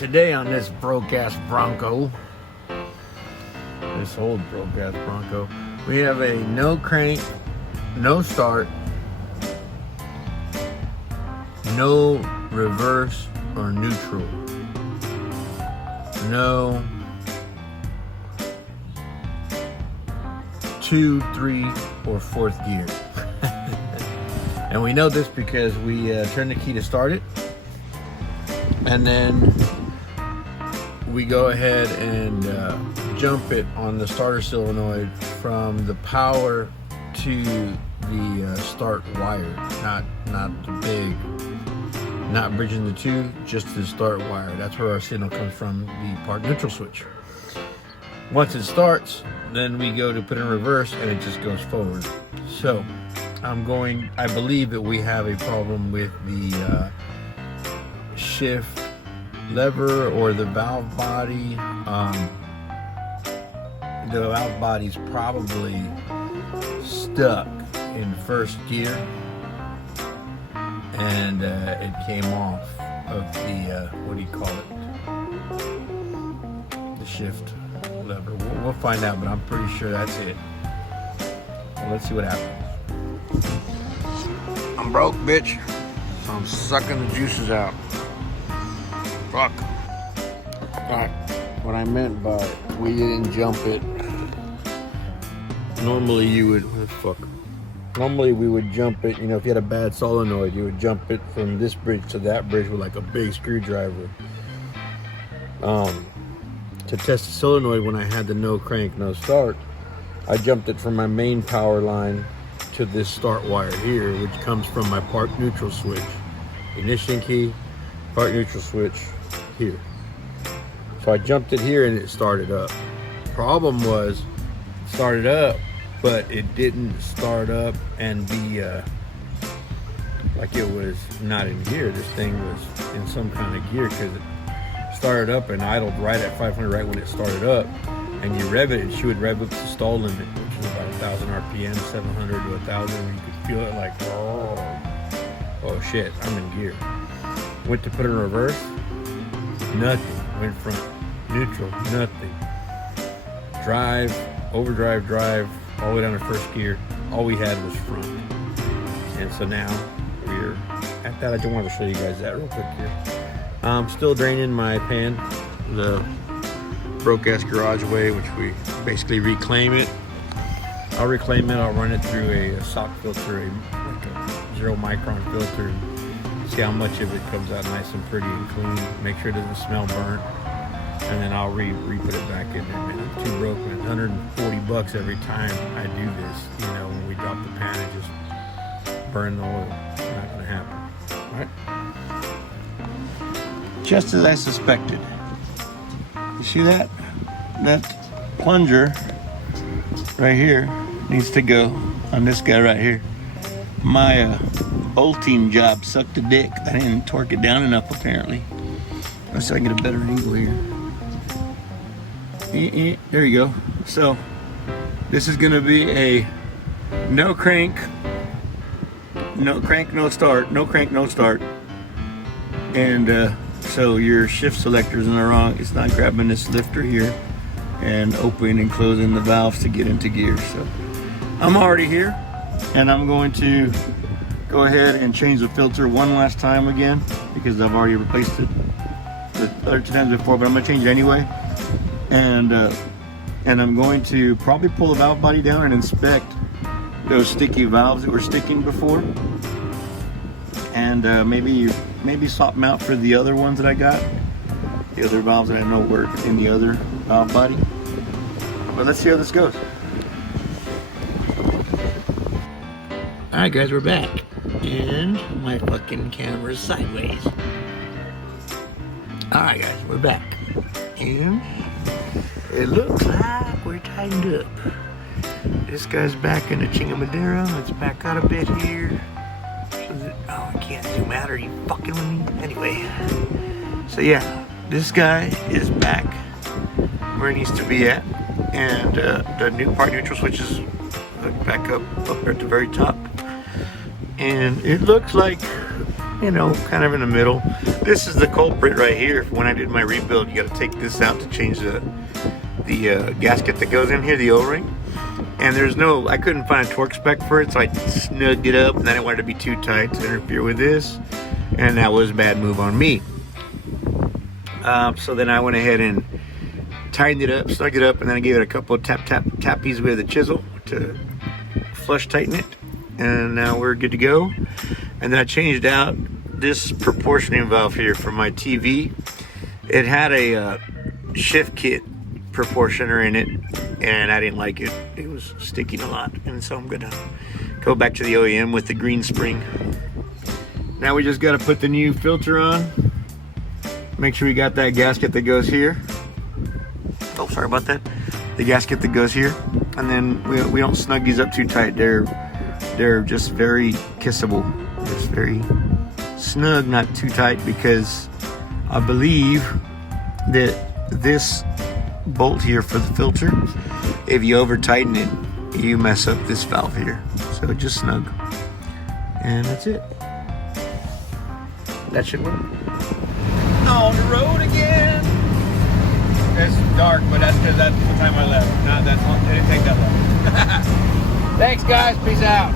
Today on this broke-ass Bronco, this old broke-ass Bronco, we have a no crank, no start, no reverse or neutral, no 2, 3, or 4th gear. And we know this because we turn the key to start it, and then we go ahead and jump it on the starter solenoid from the power to the start wire, not the big, not bridging the two, just the start wire. That's where our signal comes from, the park neutral switch. Once it starts, then we go to put in reverse and it just goes forward. So I believe that we have a problem with the shift lever or the valve body. The valve body's probably stuck in 1st gear, and it came off of the what do you call it, the shift lever. We'll find out, but I'm pretty sure that's it. Well, let's see what happens. I'm broke, bitch, so I'm sucking the juices out. Fuck. Alright, what I meant by we didn't jump it, normally you would, what the fuck? Normally we would jump it, you know, if you had a bad solenoid, you would jump it from this bridge to that bridge with like a big screwdriver. To test the solenoid, when I had the no crank, no start, I jumped it from my main power line to this start wire here, which comes from my park neutral switch. Ignition key, park neutral switch here. So I jumped it here and it started up. Problem was, it started up, but it didn't start up and be like it was not in gear. This thing was in some kind of gear because it started up and idled right at 500 right when it started up. And you rev it, and she would rev up to stall limit, which is about 1,000 RPM, 700 to 1,000, and you could feel it like, oh shit, I'm in gear. Went to put it in reverse, nothing. Went from neutral, nothing. Drive, overdrive, drive, all the way down to 1st gear. All we had was front. And so now we're at that. I just wanted to show you guys that real quick here. I'm still draining my pan, the broke-ass garage way, which we basically reclaim it. I'll reclaim it, I'll run it through a sock filter, like a 0 micron filter, and see how much of it comes out nice and pretty and clean. Make sure it doesn't smell burnt, and then I'll re-put it back in there. Man, I'm too broke, man. It's $140 every time I do this. You know, when we drop the pan, it just burn the oil. It's not gonna happen. All right. Just as I suspected. You see that? That plunger right here needs to go on this guy right here. My bolting job sucked a dick. I didn't torque it down enough apparently. Let's see if I can get a better angle here. There you go. So this is gonna be a no crank, no start, no crank, no start. And so your shift selector's in the wrong. It's not grabbing this lifter here and opening and closing the valves to get into gear. So I'm already here, and I'm going to go ahead and change the filter one last time again because I've already replaced it the other 2 times before, but I'm gonna change it anyway. And I'm going to probably pull the valve body down and inspect those sticky valves that were sticking before, and maybe swap them out for the other ones that I got, the other valves that I know work in the other valve body. But let's see how this goes. Alright guys, we're back, and my fucking camera's sideways. Alright guys, we're back, and it looks like we're tightened up. This guy's back in the chingamadera. Let's back out a bit here. Oh, I can't zoom out. Are you fucking with me? Anyway, so yeah, this guy is back where he needs to be at, and the new park neutral switch is back up there at the very top, and it looks like you know, kind of in the middle. This is the culprit right here. When I did my rebuild, you got to take this out to change the gasket that goes in here, the O-ring. And there's no, I couldn't find a torque spec for it, so I snugged it up, and then I wanted to be too tight to interfere with this, and that was a bad move on me. So then I went ahead and tightened it up, snugged it up, and then I gave it a couple of tappies with a chisel to flush tighten it, and now we're good to go. And then I changed out this proportioning valve here for my TV. It had a shift kit proportioner in it, and I didn't like it. It was sticking a lot, and so I'm gonna go back to the OEM with the green spring. Now we just got to put the new filter on. Make sure we got that gasket that goes here. Oh, sorry about that. The gasket that goes here, and then we don't snug these up too tight. They're just very kissable. Just very snug, not too tight, because I believe that this bolt here for the filter, if you over tighten it, you mess up this valve here. So just snug, and that's it. That should work. On the road again. It's dark, but that's because that's the time I left. It didn't take that long. Thanks, guys. Peace out.